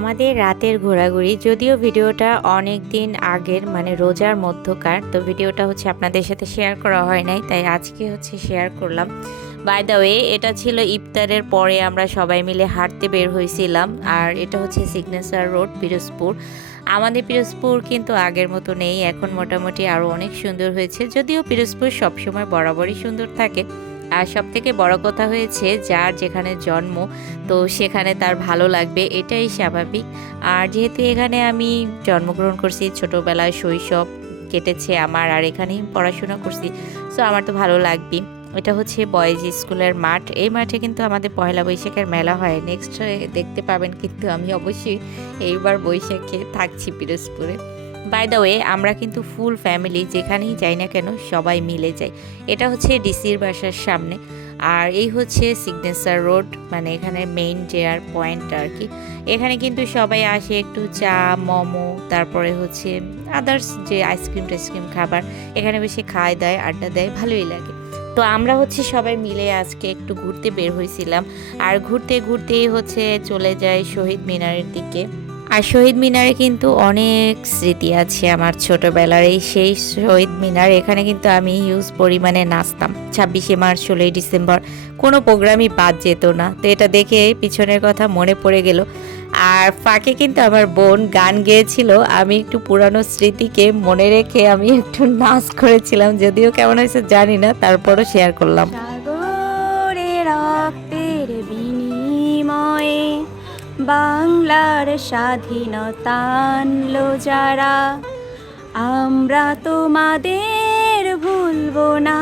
আমাদের রাতের ঘোরাঘুরি, যদিও ভিডিওটা অনেক দিন আগের, মানে রোজার মধ্যকার, তো ভিডিওটা হচ্ছে আপনাদের সাথে শেয়ার করা হয় নাই, তাই আজকে হচ্ছে শেয়ার করলাম। বাই দ্য ওয়ে, এটা ছিল ইফতারের পরে আমরা সবাই মিলে হাঁটতে বের হয়েছিলাম। আর এটা হচ্ছে সিগনেচার রোড, পিরোজপুর। আমাদের পিরোজপুর কিন্তু আগের মতো নেই, এখন মোটামুটি আরও অনেক সুন্দর হয়েছে, যদিও পিরোজপুর সবসময় বরাবরই সুন্দর থাকে। আর সব থেকে বড় কথা হয়েছে, যার যেখানে জন্ম তো সেখানে তার ভালো লাগবে, এটাই স্বাভাবিক। আর যেহেতু এখানে আমি জন্মগ্রহণ করছি, ছোটোবেলায় শৈশব কেটেছে আমার, আর এখানেই পড়াশোনা করছি, সো আমার তো ভালো লাগবেই। এটা হচ্ছে বয়েজ স্কুলের মাঠ। এই মাঠে কিন্তু আমাদের পয়লা বৈশাখের মেলা হয়, নেক্সট দেখতে পাবেন। কিন্তু আমি অবশ্যই এইবার বৈশাখে থাকছি পিরোজপুরে। বাই দ্য ওয়ে, আমরা কিন্তু ফুল ফ্যামিলি যেখানেই যাই না কেন সবাই মিলে যাই। এটা হচ্ছে ডিসির বাসার সামনে। আর এই হচ্ছে সিগনেচার রোড, মানে এখানে মেইন যে আর পয়েন্ট আর কি। এখানে কিন্তু সবাই আসে একটু চা, মোমো, তারপরে হচ্ছে আদার্স যে আইসক্রিম টাইসক্রিম খাবার, এখানে বেশি খায় দেয়, আড্ডা দেয়, ভালোই লাগে। তো আমরা হচ্ছে সবাই মিলে আজকে একটু ঘুরতে বের হয়েছিলাম। আর ঘুরতে ঘুরতেই হচ্ছে চলে যায় শহীদ মিনারের দিকে। আর শহীদ মিনারে কিন্তু অনেক স্মৃতি আছে আমার ছোটবেলার, এই সেই শহীদ মিনার। এখানে কিন্তু আমি হিউজ পরিমাণে নাচতাম। 26শে মার্চ, 16ই ডিসেম্বর কোনো প্রোগ্রামই বাদ যেত না। তো এটা দেখে পিছনের কথা মনে পড়ে গেল। আর ফাঁকে কিন্তু আমার বোন গান গেয়েছিল, আমি একটু পুরানো স্মৃতিকে মনে রেখে আমি একটু নাচ করেছিলাম, যদিও কেমন হয়েছে জানি না, তারপরও শেয়ার করলাম। সাগরে রক্তের বিনিময়ে বাংলার স্বাধীনতা আনলো যারা, আমরা তোমাদের ভুলবো না।